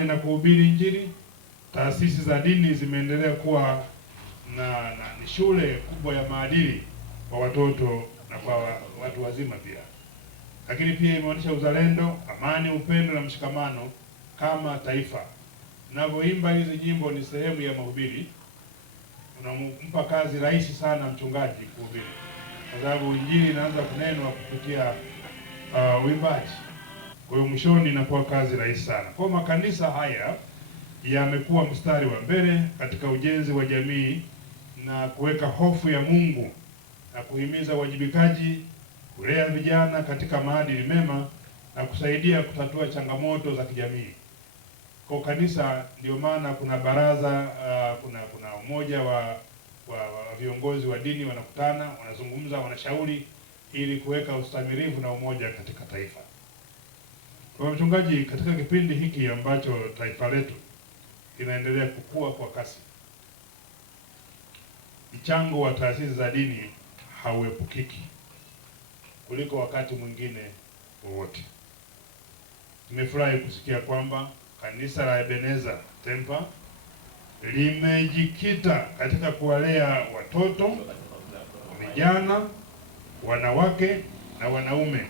mbali na kuhubiri Injili, taasisi za dini zimeendelea kuwa ni shule kubwa ya maadili kwa watoto na kwa watu wazima pia. Lakini pia imeonyesha uzalendo, amani, upendo na mshikamano kama taifa. Ninavyoimba hizi nyimbo ni sehemu ya mahubiri. Unampa kazi rahisi sana mchungaji kuhubiri, kwa sababu Injili inaanza kunenwa kupitia uimbaji. Kwa hiyo mwishoni inakuwa kazi rahisi sana. Kwa makanisa haya yamekuwa mstari wa mbele katika ujenzi wa jamii na kuweka hofu ya Mungu na kuhimiza uwajibikaji, kulea vijana katika maadili mema na kusaidia kutatua changamoto za kijamii. Kwa kanisa ndio maana kuna baraza kuna umoja wa viongozi wa dini, wanakutana, wanazungumza, wanashauri ili kuweka ustamilivu na umoja katika taifa. Kwa mchungaji, katika kipindi hiki ambacho taifa letu inaendelea kukua kwa kasi, mchango wa taasisi za dini hauepukiki kuliko wakati mwingine wowote. Nimefurahi kusikia kwamba kanisa la Ebenezer Tempa limejikita katika kuwalea watoto, vijana, wanawake na wanaume.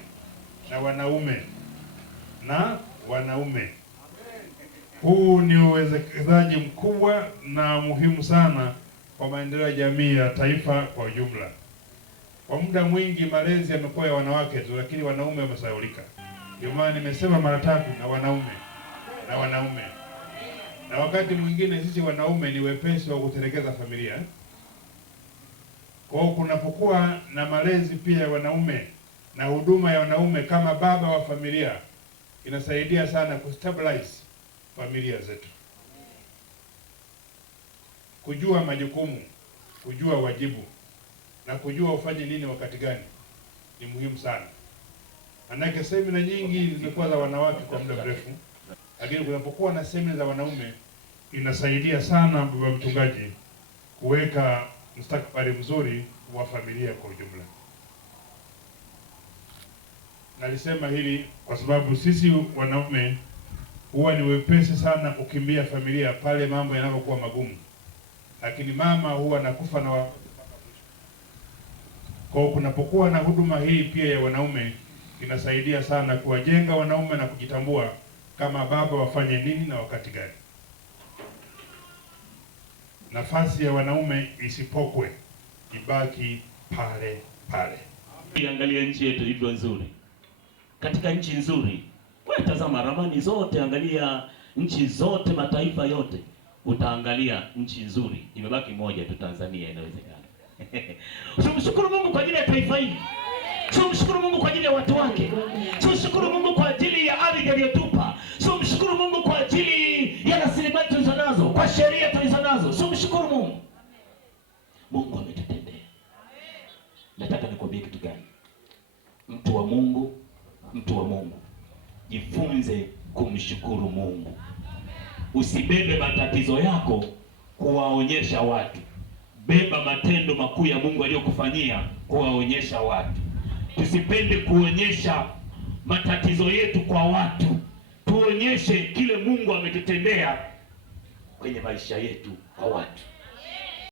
Huu ni uwekezaji mkubwa na muhimu sana kwa maendeleo ya jamii ya taifa kwa ujumla. Kwa muda mwingi malezi yamekuwa ya wanawake tu, lakini wanaume wamesahaulika. Ndio maana nimesema mara tatu, na wanaume. Na wakati mwingine sisi wanaume ni wepesi wa kutelekeza familia. Kwa hiyo kunapokuwa na malezi pia ya wanaume na huduma ya wanaume kama baba wa familia, inasaidia sana kustabilize familia zetu. Kujua majukumu, kujua wajibu na kujua ufanye nini wakati gani ni muhimu sana. Manake semina nyingi zimekuwa za wanawake kwa muda mrefu, lakini kunapokuwa na semina za wanaume inasaidia sana baba mchungaji kuweka mustakabali mzuri wa familia kwa ujumla. Nalisema hili kwa sababu sisi wanaume huwa ni wepesi sana kukimbia familia pale mambo yanapokuwa magumu, lakini mama huwa anakufa na kwa kunapokuwa na huduma hii pia ya wanaume inasaidia sana kuwajenga wanaume na kujitambua kama baba wafanye nini na wakati gani. Nafasi ya wanaume isipokwe, ibaki pale pale. Angalia nchi yetu ilivyo nzuri. Katika nchi nzuri, wewe tazama ramani zote, angalia nchi zote, mataifa yote, utaangalia nchi nzuri. Imebaki moja tu, Tanzania. Inawezekana. Tumshukuru Mungu kwa ajili ya taifa hili. Tumshukuru Mungu kwa ajili ya watu wake. Tumshukuru Mungu kwa ajili ya ardhi aliyotupa. Tumshukuru Mungu kwa ajili ya rasilimali tulizonazo, kwa sheria tulizonazo. Tumshukuru Mungu. Mungu ametutendea. Nataka nikwambie kitu gani? Mtu wa Mungu, jifunze kumshukuru Mungu. Usibebe matatizo yako kuwaonyesha watu. Beba matendo makuu ya Mungu aliyokufanyia kuwaonyesha watu. Tusipende kuonyesha matatizo yetu kwa watu. Tuonyeshe kile Mungu ametutendea kwenye maisha yetu kwa watu.